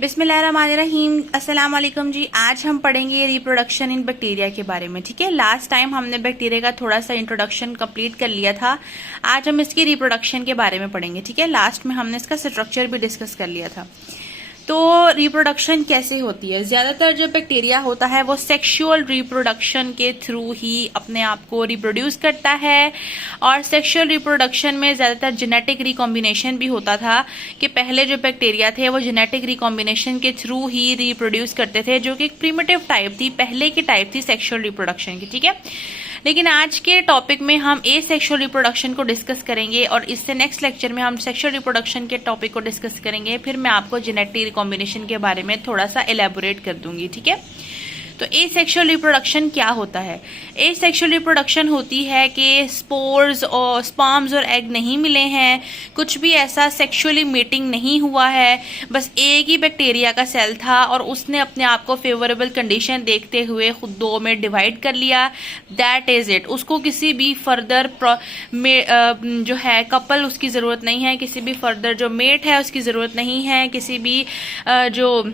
बिस्मिल्लाहिर्रहमानिर्रहीम। अस्सलाम वालेकुम जी। आज हम पढ़ेंगे रिप्रोडक्शन इन बैक्टीरिया के बारे में। ठीक है, लास्ट टाइम हमने बैक्टीरिया का थोड़ा सा इंट्रोडक्शन कंप्लीट कर लिया था। आज हम इसकी रिप्रोडक्शन के बारे में पढ़ेंगे। ठीक है, लास्ट में हमने इसका स्ट्रक्चर भी डिस्कस कर लिया था। तो रिप्रोडक्शन कैसे होती है? ज्यादातर जो बैक्टीरिया होता है वो सेक्सुअल रिप्रोडक्शन के थ्रू ही अपने आप को रिप्रोड्यूस करता है। और सेक्सुअल रिप्रोडक्शन में ज्यादातर जेनेटिक रिकॉम्बिनेशन भी होता था कि पहले जो बैक्टीरिया थे वो जेनेटिक रिकॉम्बिनेशन के थ्रू ही रिप्रोड्यूस करते थे, जो कि एक प्रिमिटिव टाइप थी, पहले की टाइप थी सेक्सुअल रिप्रोडक्शन की। ठीक है, लेकिन आज के टॉपिक में हम एसेक्सुअल रिप्रोडक्शन को डिस्कस करेंगे और इससे नेक्स्ट लेक्चर में हम सेक्सुअल रिप्रोडक्शन के टॉपिक को डिस्कस करेंगे। फिर मैं आपको जेनेटिक रिकॉम्बिनेशन के बारे में थोड़ा सा एलैबोरेट कर दूंगी। ठीक है, तो एसेक्सुअल रिप्रोडक्शन क्या होता है? एसेक्सुअल रिप्रोडक्शन होती है कि स्पोर्स और स्पर्म्स और एग नहीं मिले हैं, कुछ भी ऐसा सेक्सुअली मीटिंग नहीं हुआ है, बस एक ही बैक्टीरिया का सेल था और उसने अपने आप को फेवरेबल कंडीशन देखते हुए खुद दो में डिवाइड कर लिया। That is it. उसको किसी भी फर्दर जो है कपल उसकी ज़रूरत नहीं है, किसी भी फर्दर जो मेट है उसकी ज़रूरत नहीं है, किसी भी जो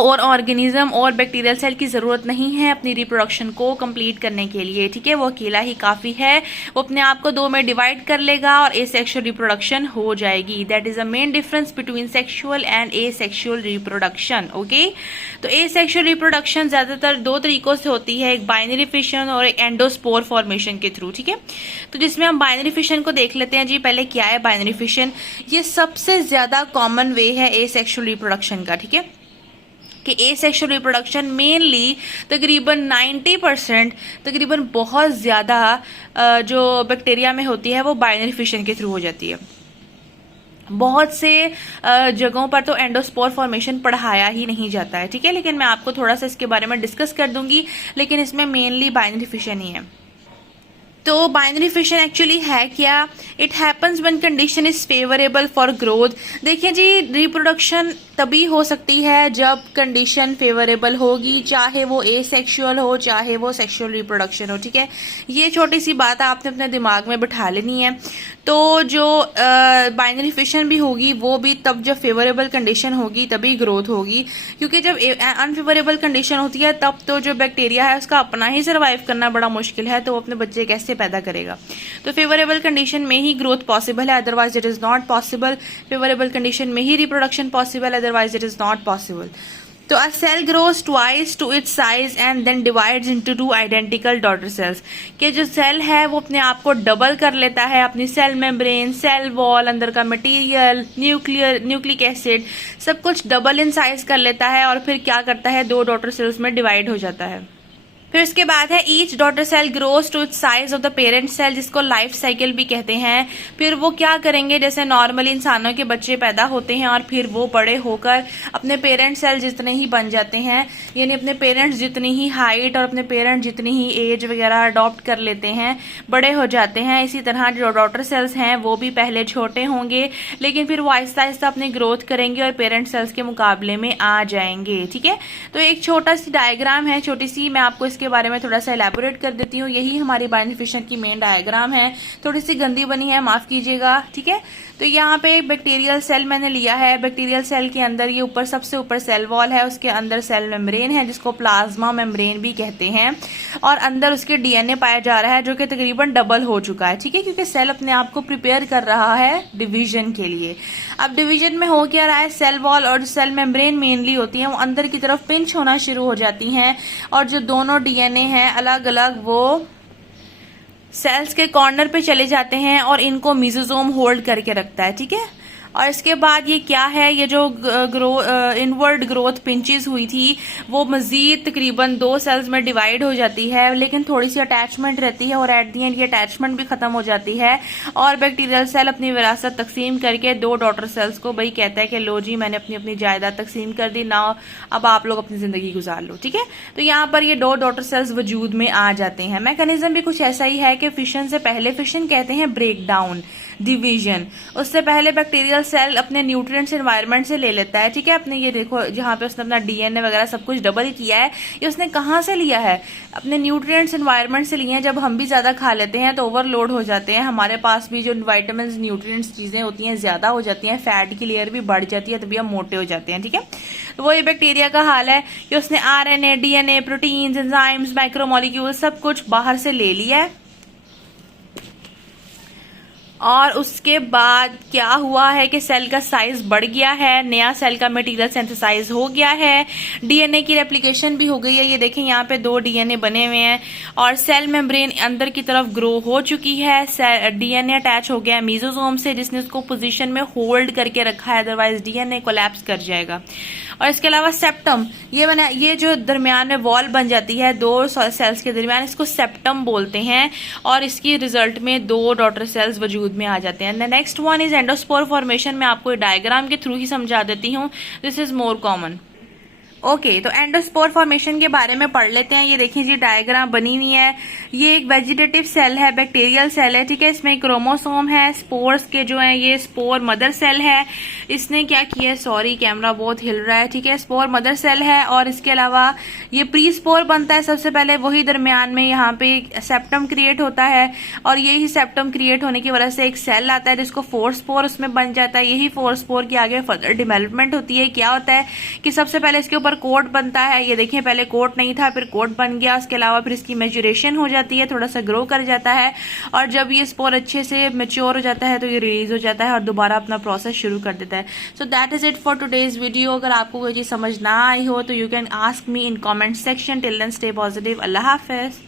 और ऑर्गेनिज्म और बैक्टीरियल सेल की जरूरत नहीं है अपनी रिप्रोडक्शन को कंप्लीट करने के लिए। ठीक है, वो अकेला ही काफी है, वो अपने आप को दो में डिवाइड कर लेगा और एसेक्सुअल रिप्रोडक्शन हो जाएगी। That is a main difference between sexual and asexual reproduction. Okay, तो एसेक्सुअल रिप्रोडक्शन ज्यादातर दो तरीकों से होती है, एक बाइनरी फिशन और एक एंडोस्पोर फॉर्मेशन के थ्रू। ठीक है, तो जिसमें हम बाइनरी फिशन को देख लेते हैं जी। पहले क्या है बाइनरी फिशन? ये सबसे ज्यादा कॉमन वे है एसेक्सुअल रिप्रोडक्शन का। ठीक है, कि एसेक्सुअल रिप्रोडक्शन मेनली तकरीबन 90%, तकरीबन बहुत ज़्यादा जो बैक्टीरिया में होती है वो बाइनरी फिशन के थ्रू हो जाती है। बहुत से जगहों पर तो एंडोस्पोर फॉर्मेशन पढ़ाया ही नहीं जाता है। ठीक है, लेकिन मैं आपको थोड़ा सा इसके बारे में डिस्कस कर दूंगी, लेकिन इसमें मेनली बाइनरी फिशन ही है। तो बाइनरी फिशन एक्चुअली है क्या? It happens when condition is favourable for growth. देखिए जी, रिप्रोडक्शन तभी हो सकती है जब कंडीशन फेवरेबल होगी, चाहे वो एसेक्सुअल हो चाहे वो सेक्सुअल रिप्रोडक्शन हो। ठीक है, ये छोटी सी बात आपने अपने दिमाग में बिठा लेनी है। तो जो बाइनरी फिशन भी होगी वो भी तब जब फेवरेबल कंडीशन होगी तभी ग्रोथ होगी, क्योंकि जब अनफेवरेबल कंडीशन होती है तब तो जो बैक्टीरिया है उसका अपना ही सर्वाइव करना बड़ा मुश्किल है, तो वो अपने बच्चे कैसे पैदा करेगा? तो फेवरेबल कंडीशन में ही ग्रोथ पॉसिबल है, otherwise it is not possible. Favourable condition में ही reproduction possible, otherwise it is not possible. तो a cell grows twice to its size and then divides into two identical daughter cells। कि जो cell है वो अपने आप को डबल कर लेता है, अपनी सेल मेम्ब्रेन, सेल वॉल, अंदर का मटेरियल, न्यूक्लिक एसिड, सब कुछ डबल इन साइज कर लेता है और फिर क्या करता है, दो डॉटर सेल्स में डिवाइड हो जाता है। फिर उसके बाद है each daughter cell grows to its size of the parent cell, जिसको लाइफ साइकिल भी कहते हैं। फिर वो क्या करेंगे, जैसे नॉर्मली इंसानों के बच्चे पैदा होते हैं और फिर वो बड़े होकर अपने पेरेंट सेल जितने ही बन जाते हैं, यानी अपने पेरेंट्स जितनी ही हाइट और अपने पेरेंट्स जितनी ही एज वगैरह अडॉप्ट कर लेते हैं, बड़े हो जाते हैं। इसी तरह जो डॉटर सेल्स हैं वो भी पहले छोटे होंगे, लेकिन फिर वो आहिस्ता आहिस्ता अपनी ग्रोथ करेंगे और पेरेंट सेल्स के मुकाबले में आ जाएंगे। ठीक है, तो एक छोटा सी डायग्राम है, छोटी सी, मैं आपको के बारे में थोड़ा सा एलैबोरेट कर देती हूँ। यही हमारी बाइनरी फिशन की मेन डायग्राम है, थोड़ी सी गंदी बनी है, माफ कीजिएगा। ठीक है, तो यहाँ पे एक बैक्टीरियल सेल मैंने लिया है। बैक्टीरियल सेल के अंदर ये ऊपर सबसे ऊपर सेल वॉल है, उसके अंदर सेल मेम्ब्रेन है जिसको प्लाज्मा मेम्ब्रेन भी कहते हैं, और अंदर उसके डीएनए पाया जा रहा है जो कि तकरीबन डबल हो चुका है। ठीक है, क्योंकि सेल अपने आप को प्रिपेयर कर रहा है डिवीजन के लिए। अब डिवीजन में हो क्या रहा है, सेल वॉल और सेल मेम्ब्रेन मेनली होती है वो अंदर की तरफ पिंच होना शुरू हो जाती हैं, और जो दोनों डीएनए हैं अलग अलग वो सेल्स के कॉर्नर पे चले जाते हैं और इनको मेसोसोम होल्ड करके रखता है। ठीक है, और इसके बाद ये क्या है, ये जो इनवर्ड ग्रोथ पिंचेस हुई थी वो मजीद तकरीबन दो सेल्स में डिवाइड हो जाती है, लेकिन थोड़ी सी अटैचमेंट रहती है और एट दी एंड ये अटैचमेंट भी खत्म हो जाती है और बैक्टीरियल सेल अपनी विरासत तकसीम करके दो डॉटर सेल्स को भाई कहता है कि लो जी मैंने अपनी अपनी जायदाद तकसीम कर दी, ना अब आप लोग अपनी जिंदगी गुजार लो। ठीक है, तो यहाँ पर ये दो डॉटर सेल्स वजूद में आ जाते हैं। मैकेनिज्म भी कुछ ऐसा ही है कि फिशन से पहले, फिशन कहते हैं ब्रेक डाउन, डिवीजन। उससे पहले बैक्टीरियल सेल अपने न्यूट्रिएंट्स एनवायरनमेंट से ले लेता है, ठीक है। अपने ये देखो जहाँ पे उसने अपना डीएनए वगैरह सब कुछ डबल किया है, ये उसने कहाँ से लिया है? अपने न्यूट्रिएंट्स एनवायरनमेंट से लिए हैं। जब हम भी ज्यादा खा लेते हैं तो ओवरलोड हो जाते हैं, हमारे पास भी जो विटामिन न्यूट्रिएंट्स चीजें होती हैं ज्यादा हो जाती हैं, फैट की लेयर भी बढ़ जाती है, तभी हम मोटे हो जाते हैं, ठीक है। तो वो ये बैक्टीरिया का हाल है कि उसने RNA, DNA, proteins, enzymes, micromolecule सब कुछ बाहर से ले लिया है। और उसके बाद क्या हुआ है कि सेल का साइज बढ़ गया है, नया सेल का मटेरियल सिंथेसाइज हो गया है, डीएनए की रेप्लिकेशन भी हो गई है। ये देखें यहाँ पे 2 डीएनए बने हुए हैं और सेल मेम्ब्रेन अंदर की तरफ ग्रो हो चुकी है। डीएनए अटैच हो गया है मेसोसोम से, जिसने उसको पोजीशन में होल्ड करके रखा है, अदरवाइज डीएनए कोलैप्स कर जाएगा। और इसके अलावा सेप्टम, ये जो दरमियान में वॉल बन जाती है 2 सेल्स के दरमियान, इसको सेप्टम बोलते हैं। और इसकी रिजल्ट में 2 डॉटर सेल्स वजूद में आ जाते हैं। Next one is endospore formation. मैं आपको डायग्राम के थ्रू ही समझा देती हूँ, this is more common. Okay, तो एंडोस्पोर फॉर्मेशन के बारे में पढ़ लेते हैं। ये देखिए जी डायग्राम बनी हुई है। ये एक वेजिटेटिव सेल है, बैक्टीरियल सेल है, ठीक है। इसमें क्रोमोसोम है, स्पोर्स के जो है ये स्पोर मदर सेल है। इसने क्या किया है, सॉरी कैमरा बहुत हिल रहा है, ठीक है। स्पोर मदर सेल है और इसके अलावा ये प्री स्पोर बनता है सबसे पहले, वही दरमियान में यहाँ पे सेप्टम क्रिएट होता है और यही सेप्टम क्रिएट होने की वजह से एक सेल आता है जिसको 4 स्पोर उसमें बन जाता है। यही 4 स्पोर की आगे फर्दर डेवलपमेंट होती है। क्या होता है कि सबसे पहले इसके ऊपर कोट बनता है। ये देखिए पहले कोट नहीं था, फिर कोट बन गया। उसके अलावा फिर इसकी मैच्योरेशन हो जाती है, थोड़ा सा ग्रो कर जाता है और जब ये स्पोर अच्छे से मैच्योर हो जाता है तो ये रिलीज हो जाता है और दोबारा अपना प्रोसेस शुरू कर देता है। So that is it for today's video. अगर आपको कोई चीज समझ ना आई हो तो you can ask me in comment section. Till then stay positive. अल्लाह हाफिज।